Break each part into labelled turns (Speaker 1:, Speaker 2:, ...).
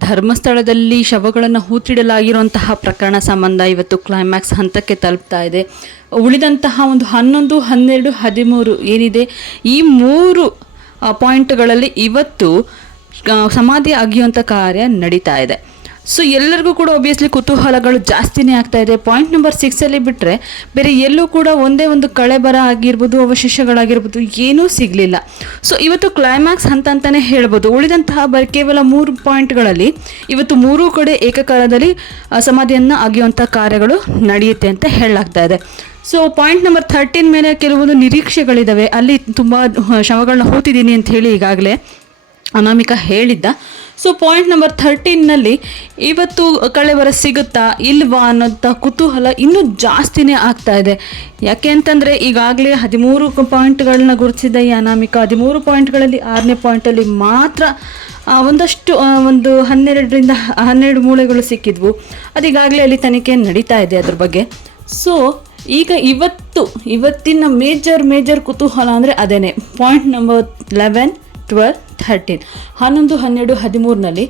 Speaker 1: ಧರ್ಮಸ್ಥಳದಲ್ಲಿ ಶವಗಳನ್ನು ಹೂತಿಡಲಾಗಿರುವಂತಹ ಪ್ರಕರಣ ಸಂಬಂಧ ಇವತ್ತು ಕ್ಲೈಮ್ಯಾಕ್ಸ್ ಹಂತಕ್ಕೆ ತಲುಪ್ತಾ ಇದೆ. ಉಳಿದಂತಹ ಒಂದು ಹನ್ನೊಂದು, ಹನ್ನೆರಡು, ಹದಿಮೂರು ಏನಿದೆ, ಈ ಮೂರು ಪಾಯಿಂಟ್ಗಳಲ್ಲಿ ಇವತ್ತು ಸಮಾಧಿ ಅಗಿಯುವಂಥ ಕಾರ್ಯ ನಡೀತಾ ಇದೆ. ಸೊ ಎಲ್ಲರಿಗೂ ಕೂಡ ಒಬ್ವಿಯಸ್ಲಿ ಕುತೂಹಲಗಳು ಜಾಸ್ತಿನೇ ಆಗ್ತಾ ಇದೆ. ಪಾಯಿಂಟ್ ನಂಬರ್ ಸಿಕ್ಸಲ್ಲಿ ಬಿಟ್ಟರೆ ಬೇರೆ ಎಲ್ಲೂ ಕೂಡ ಒಂದೇ ಒಂದು ಕಳೆ ಬರ ಆಗಿರ್ಬೋದು, ಅವಶೇಷಗಳಾಗಿರ್ಬೋದು, ಏನೂ ಸಿಗಲಿಲ್ಲ. ಸೊ ಇವತ್ತು ಕ್ಲೈಮ್ಯಾಕ್ಸ್ ಹಂತ ಅಂತಲೇ ಹೇಳ್ಬೋದು. ಉಳಿದಂತಹ ಬರ ಕೇವಲ ಮೂರು ಪಾಯಿಂಟ್ಗಳಲ್ಲಿ ಇವತ್ತು ಮೂರೂ ಕಡೆ ಏಕಕಾಲದಲ್ಲಿ ಸಮಾಧಿಯನ್ನು ಅಗಿಯುವಂಥ ಕಾರ್ಯಗಳು ನಡೆಯುತ್ತೆ ಅಂತ ಹೇಳಲಾಗ್ತಾ ಇದೆ. ಸೊ ಪಾಯಿಂಟ್ ನಂಬರ್ ಥರ್ಟೀನ್ ಮೇಲೆ ಕೆಲವೊಂದು ನಿರೀಕ್ಷೆಗಳಿದ್ದಾವೆ ಅಲ್ಲಿ ತುಂಬ ಶವಗಳನ್ನ ಹೂತಿದ್ದೀನಿ ಅಂತ ಹೇಳಿ ಈಗಾಗಲೇ ಅನಾಮಿಕಾ ಹೇಳಿದ್ದ. ಸೊ ಪಾಯಿಂಟ್ ನಂಬರ್ ಥರ್ಟೀನ್ನಲ್ಲಿ ಇವತ್ತು ಕಳೆವರ ಸಿಗುತ್ತಾ ಇಲ್ವಾ ಅನ್ನೋಂಥ ಕುತೂಹಲ ಇನ್ನೂ ಜಾಸ್ತಿನೇ ಆಗ್ತಾ ಇದೆ. ಯಾಕೆ ಅಂತಂದರೆ ಈಗಾಗಲೇ ಹದಿಮೂರು ಪಾಯಿಂಟ್ಗಳನ್ನ ಗುರುತಿಸಿದ ಈ ಅನಾಮಿಕಾ, ಹದಿಮೂರು ಪಾಯಿಂಟ್ಗಳಲ್ಲಿ ಆರನೇ ಪಾಯಿಂಟಲ್ಲಿ ಮಾತ್ರ ಒಂದಷ್ಟು ಒಂದು ಹನ್ನೆರಡರಿಂದ ಹನ್ನೆರಡು ಮೂಳೆಗಳು ಸಿಕ್ಕಿದ್ವು. ಅದೀಗಾಗಲೇ ಅಲ್ಲಿ ತನಿಖೆ ನಡೀತಾ ಇದೆ ಅದ್ರ ಬಗ್ಗೆ. ಸೊ ಈಗ ಇವತ್ತು, ಇವತ್ತಿನ ಮೇಜರ್ ಮೇಜರ್ ಕುತೂಹಲ ಅಂದರೆ ಅದೇನೆ. Point number eleven twelve thirteen ಹನ್ನೊಂದು, ಹನ್ನೆರಡು ಹದಿಮೂರಿನಲ್ಲಿ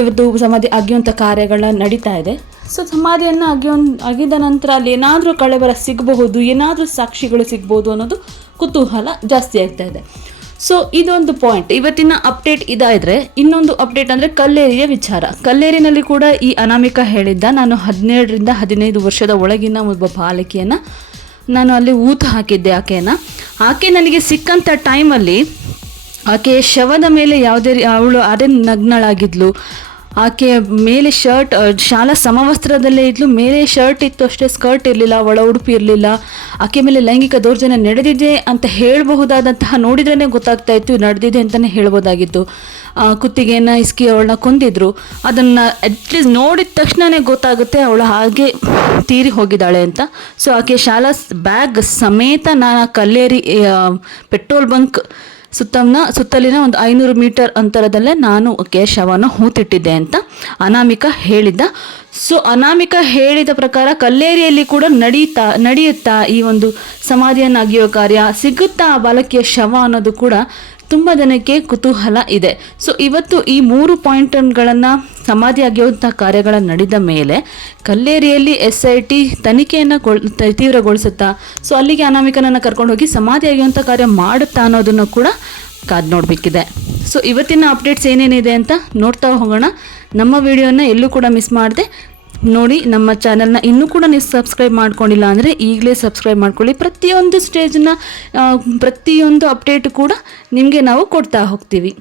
Speaker 1: ಇವತ್ತು ಸಮಾಧಿ ಅಗಿಯುವಂಥ ಕಾರ್ಯಗಳ ನಡೀತಾ ಇದೆ. ಸೊ ಸಮಾಧಿಯನ್ನು ಅಗಿಯೋ ಅಗಿದ ನಂತರ ಅಲ್ಲಿ ಏನಾದರೂ ಕಳೆಬರ ಸಿಗಬಹುದು, ಏನಾದರೂ ಸಾಕ್ಷಿಗಳು ಸಿಗ್ಬೋದು ಅನ್ನೋದು ಕುತೂಹಲ ಜಾಸ್ತಿ ಆಗ್ತಾ ಇದೆ. ಸೊ ಇದೊಂದು ಪಾಯಿಂಟ್ ಇವತ್ತಿನ ಅಪ್ಡೇಟ್ ಇದಾದರೆ ಇನ್ನೊಂದು ಅಪ್ಡೇಟ್ ಅಂದರೆ ಕಲ್ಲೇರಿಯ ವಿಚಾರ. ಕಲ್ಲೇರಿನಲ್ಲಿ ಕೂಡ ಈ ಅನಾಮಿಕ ಹೇಳಿದ್ದ, ನಾನು ಹದಿನೇಳರಿಂದ ಹದಿನೈದು ವರ್ಷದ ಒಳಗಿನ ಒಬ್ಬ ಬಾಲಕಿಯನ್ನು ನಾನು ಅಲ್ಲಿ ಊತ ಹಾಕಿದ್ದೆ ಆಕೆಯನ್ನು. ಆಕೆ ನನಗೆ ಸಿಕ್ಕಂಥ ಟೈಮಲ್ಲಿ ಆಕೆಯ ಶವದ ಮೇಲೆ ಯಾವುದೇ ಅವಳು ಅದೇ ನಗ್ನಳಾಗಿದ್ಲು. ಆಕೆಯ ಮೇಲೆ ಶರ್ಟ್ ಶಾಲಾ ಸಮವಸ್ತ್ರದಲ್ಲೇ ಇದ್ಲು. ಮೇಲೆ ಶರ್ಟ್ ಇತ್ತು ಅಷ್ಟೇ ಸ್ಕರ್ಟ್ ಇರಲಿಲ್ಲ, ಒಳ ಉಡುಪು ಇರಲಿಲ್ಲ. ಆಕೆ ಮೇಲೆ ಲೈಂಗಿಕ ದೌರ್ಜನ್ಯ ನಡೆದಿದೆ ಅಂತ ಹೇಳಬಹುದಾದಂತಹ ನೋಡಿದ್ರೇ ಗೊತ್ತಾಗ್ತಾ ಇತ್ತು, ನಡೆದಿದೆ ಅಂತಲೇ ಹೇಳ್ಬೋದಾಗಿತ್ತು. ಕುತ್ತಿಗೆಯನ್ನು ಇಸ್ಕಿ ಅವಳನ್ನ ಕೊಂದಿದ್ರು. ಅದನ್ನು ಅಟ್ಲೀಸ್ಟ್ ನೋಡಿದ ತಕ್ಷಣವೇ ಗೊತ್ತಾಗುತ್ತೆ ಅವಳು ಹಾಗೆ ತೀರಿ ಹೋಗಿದ್ದಾಳೆ ಅಂತ. ಸೊ ಆಕೆ ಶಾಲಾ ಬ್ಯಾಗ್ ಸಮೇತ ನಾನು ಕಲ್ಲೇರಿ ಪೆಟ್ರೋಲ್ ಬಂಕ್ ಸುತ್ತಮ್ನ ಸುತ್ತಲಿನ ಒಂದು ಐನೂರು ಮೀಟರ್ ಅಂತರದಲ್ಲೇ ನಾನು ಶವನ ಹೂತಿಟ್ಟಿದ್ದೆ ಅಂತ ಅನಾಮಿಕ ಹೇಳಿದ್ದ. ಸೊ ಅನಾಮಿಕ ಹೇಳಿದ ಪ್ರಕಾರ ಕಲ್ಲೇರಿಯಲ್ಲಿ ಕೂಡ ನಡೀತಾ, ನಡೆಯುತ್ತಾ ಈ ಒಂದು ಸಮಾಧಿಯನ್ನು ಅಗಿಯೋ ಕಾರ್ಯ ಸಿಗುತ್ತಾ ಆ ಬಾಲಕಿಯ ಶವ ಅನ್ನೋದು ಕೂಡ ತುಂಬ ಜನಕ್ಕೆ ಕುತೂಹಲ ಇದೆ. ಸೊ ಇವತ್ತು ಈ ಮೂರು ಪಾಯಿಂಟ್ಗಳನ್ನು ಸಮಾಧಿ ಅಗೆಯುವಂಥ ಕಾರ್ಯಗಳ ನಡೆದ ಮೇಲೆ ಕಲ್ಲೇರಿಯಲ್ಲಿ ಎಸ್ ಐ ಟಿ ತನಿಖೆಯನ್ನು ತೀವ್ರಗೊಳಿಸುತ್ತಾ, ಸೊ ಅಲ್ಲಿಗೆ ಅನಾಮಿಕನನ್ನು ಕರ್ಕೊಂಡು ಹೋಗಿ ಸಮಾಧಿ ಆಗಿರುವಂಥ ಕಾರ್ಯ ಮಾಡುತ್ತಾ ಅನ್ನೋದನ್ನು ಕೂಡ ಕಾದು ನೋಡಬೇಕಿದೆ. ಸೊ ಇವತ್ತಿನ ಅಪ್ಡೇಟ್ಸ್ ಏನೇನಿದೆ ಅಂತ ನೋಡ್ತಾ ಹೋಗೋಣ. ನಮ್ಮ ವಿಡಿಯೋನ ಎಲ್ಲೂ ಕೂಡ ಮಿಸ್ ಮಾಡದೆ ನೋಡಿ, ನಮ್ಮ ಚಾನಲ್ನ ಇನ್ನೂ ಕೂಡ ನೀವು ಸಬ್ಸ್ಕ್ರೈಬ್ ಮಾಡ್ಕೊಂಡಿಲ್ಲ ಅಂದರೆ ಈಗಲೇ ಸಬ್ಸ್ಕ್ರೈಬ್ ಮಾಡ್ಕೊಳ್ಳಿ. ಪ್ರತಿಯೊಂದು ಸ್ಟೇಜ್ನ ಪ್ರತಿಯೊಂದು ಅಪ್ಡೇಟ್ ಕೂಡ ನಿಮಗೆ ನಾವು ಕೊಡ್ತಾ ಹೋಗ್ತೀವಿ.